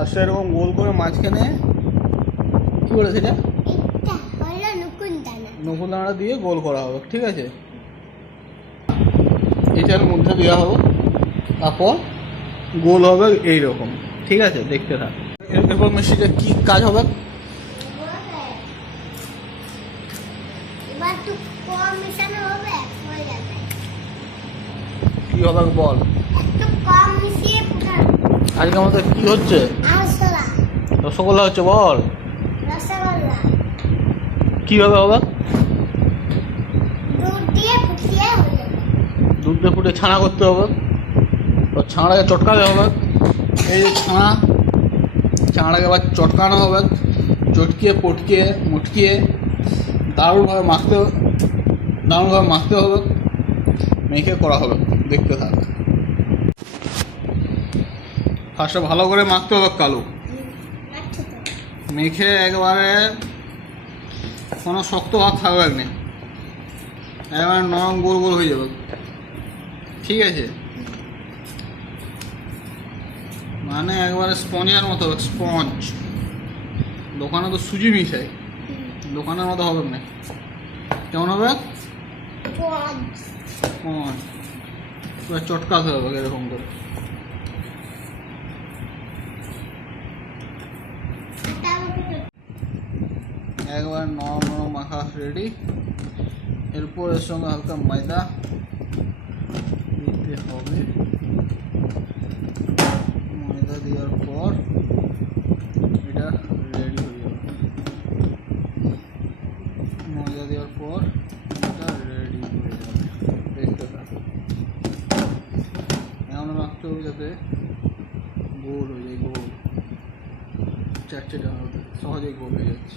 ফার্স্টে এরকম গোল করে মাঝখানে কী বলে সেটা নকুল দানাটা দিয়ে গোল করা হবে, ঠিক আছে? এটার মধ্যে দেওয়া হবে, তারপর গোল হবে এইরকম, ঠিক আছে? দেখতে থাক। এরপর মেশিনটা কী কাজ হবে? কি হবে বল? আজকে আমাদের কি হচ্ছে? রসগোল্লা হচ্ছে, বল কিভাবে হবে? দুধ দিয়ে ফুটে ছানা করতে হবে, তো ছানাটাকে চটকাতে হবে। এই যে ছানাটাকে আবার চটকানো হবে, চটকিয়ে পটকিয়ে মুটকিয়ে দারুণভাবে মাখতে হবে, মেখে করা হবে। দেখতে থাক। ফার্স্টে ভালো করে মাখতে হবে কালু, মেখে একেবারে কোনো শক্ত ভাব থাকবে না, একেবারে নরম গোল গোল হয়ে যাবে, ঠিক আছে? মানে একবারে স্পঞ্জের মতো হবে, স্পঞ্জ। দোকানে তো সুজি মিশাই, দোকানের মতো হবে না। কেমন হবে? স্পঞ্জ। চটকাতে হবে এরকম করে। একবার নরম নরম মাখা রেডি। এরপর এর সঙ্গে হালকা ময়দা দিতে হবে। ময়দা দেওয়ার পর এটা রেডি হয়ে যাবে। ময়দা দেওয়ার পর এটা রেডি হয়ে যাবে। দেখতে থাকো। এমন রাখতে হবে যাতে গোল হয়ে যায়, গোল চারটে সহজেই গোল হয়ে যাচ্ছে,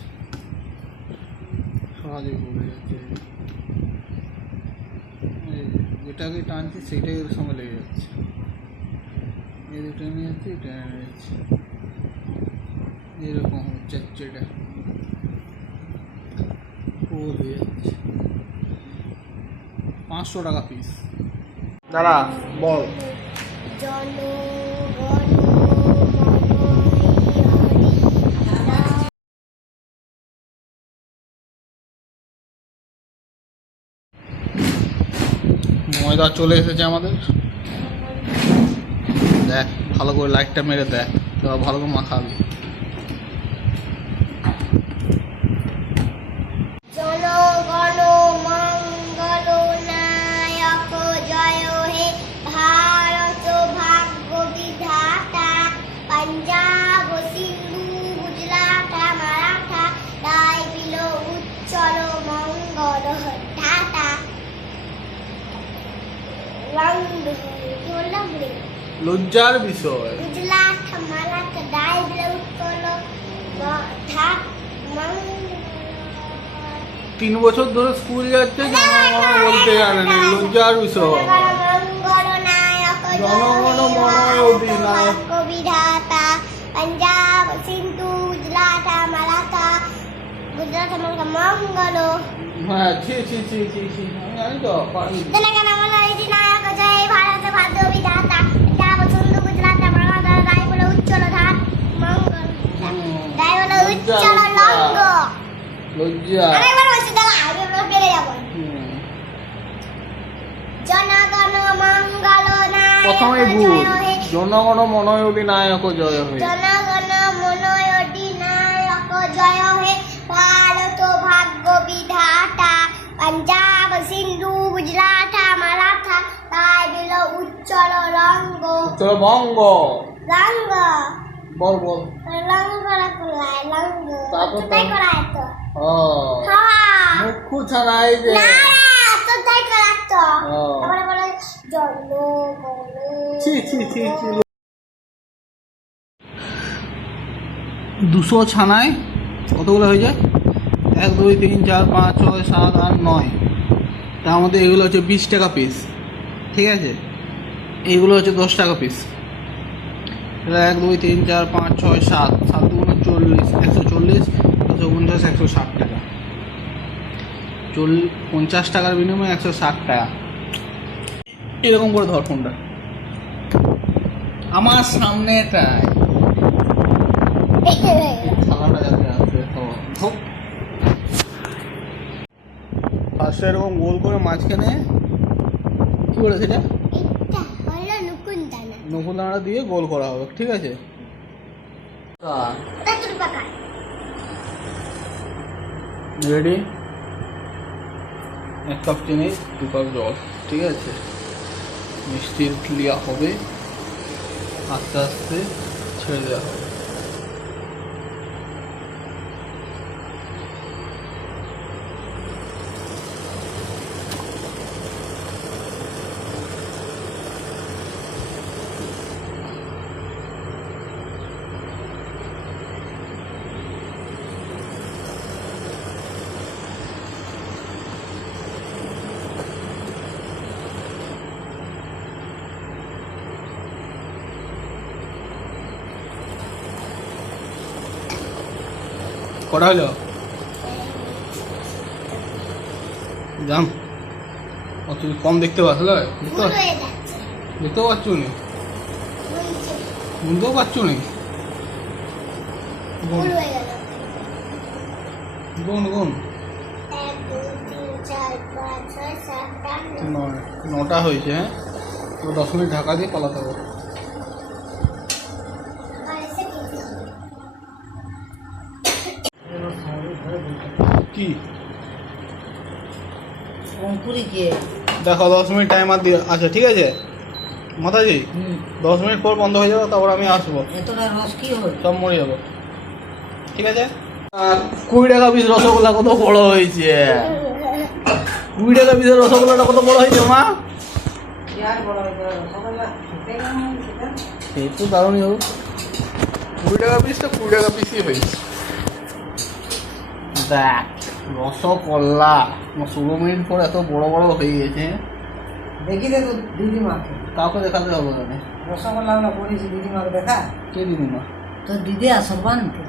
যেটাকে টানছি সেটাই ওর সঙ্গে লেগে যাচ্ছে। এই দুটো নিয়ে যাচ্ছে, এটা নিয়ে যাচ্ছে, এরকম হচ্ছে চারটেটা গোল হয়ে যাচ্ছে। 500 টাকা পিস। দাঁড়া বল। ময়দা চলে এসেছে আমাদের, দেখ ভালো করে লাইটটা মেরে দেখ, এবার ভালো করে মাখাবি। জনগণ মঙ্গল নায়ক জয় হে ভারত ভাগ্য বিধাতা, পাঞ্জাব সিন্ধু গুজরাট মারাঠা, তাই বিল উজ্জ্বল মঙ্গল ধাতা। লজ্জার বিষয়। গুজরাট মারাঠা, তাই বিল উজ্জ্বল ধাতা। 3 বছর ধরে স্কুল যাচ্ছে, জনগণ বলতে জানে না, লজ্জার বিষয়। জনগণ মন অধিনায়ক বিধাতা, পাঞ্জাব সিন্ধু গুজরাট মারাঠা, গুজরাট মঙ্গল। হ্যাঁ ছি ছি ছি ছি ছি, আমি জানি তো পারি। জনগণ মন অধিনায়ক জয় ভারত ভাগ্য বিধাতা, পাঞ্জাব সিন্ধু গুজরাট মারাঠা, তাই বলে উজ্জ্বল ধাত মঙ্গল, তাই বলে উজ্জ্বল লঙ্গ। লজ্জা। জনগণ মঙ্গল নায়ক প্রথমেই ভুল। জনগণ মন অধিনায়ক জয় হে। জনগণ মন অধিনায়ক জয় হে ভারত ভাগ্য বিধাতা, পাঞ্জাব সিন্ধু গুজরাট মারাঠা, তাই বিল উজ্জ্বল রঙ্গ। উজ্জ্বল বঙ্গ। রঙ্গ বল বল। রঙ্গ করায় রঙ্গ। তারপর তাই করায় তো। ও মুখু ছাড়াই যে না তো তাই করায় তো। ও তারপরে বলে জনগণ। ছি ছি ছি ছি। 200 ছানায় কতগুলো হয়ে যায়? 1 2 3 4 5 6 7 8 9। তার মধ্যে এগুলো হচ্ছে 20 টাকা পিস, ঠিক আছে? এইগুলো হচ্ছে 10 টাকা পিস। 1 2 3 4 5 6 7, 7 দুগুণে 40, 140, 249, 160 টাকা। 50 টাকার বিনিময়ে 160 টাকা। এরকম করে ধর ফোনটা আমার সামনেটায়। ফার্স্টে এরকম গোল করে মাঝখানে কি বলে সেটা এটা হলো নুকুনদানা। নকুল দানাটা দিয়ে গোল করা হবে, ঠিক আছে? ওটা তোর পাকা। রেডি? 1 কাপ চিনি, 2 কাপ জল, ঠিক আছে? মিষ্টির ক্লিয়া হবে, আস্তে আস্তে ছেড়ে দেওয়া হবে। কটা হলো? জাম তুমি কম দেখতে পাচ্ছ, ভুল হয়ে যাচ্ছে। দেখতেও পাচ্ছ নি, বলছে, বুঝতেও পারছো নি। ভুল হয়ে গেল। গুন গুন 1 2 3 4 5 6 7 8 9। 9টা হয়েছে। হ্যাঁ, তো 10 মিনিট ঢাকা দিয়ে পালাতে হবে। আর এসে খেতে হবে। কি অঙ্কুরি কে? দেখো 10 মিনিট টাইমার দিয়ে আছে, ঠিক আছে মাতাজি? 10 মিনিট পর বন্ধ হয়ে যাবে, তারপর আমি আসবো, এতটা রস কি হয়? সব মরে যাবো, ঠিক আছে? আর 20 টাকা পিস রসগোল্লা কত বড় হয়েছে! 20 টাকা পিসের রসগোল্লাটা কত বড় হয়েছে মা? আর বড় হয়ে রসগোল্লা খেতে কেমন সেটা? এই তো দারুণই হোক। 20 টাকা পিসটা 20 টাকা পিসই হয়েছে। দেখ রসগোল্লা 16 মিনিট পর এত বড় বড় হয়ে গেছে। দেখি দে তো দিদিমাকে, কাউকে দেখাতে হবে না। রসগোল্লা আমরা করেছি, দিদিমাকে দেখা। কে দিদিমা? তোর দিদি আসবান তো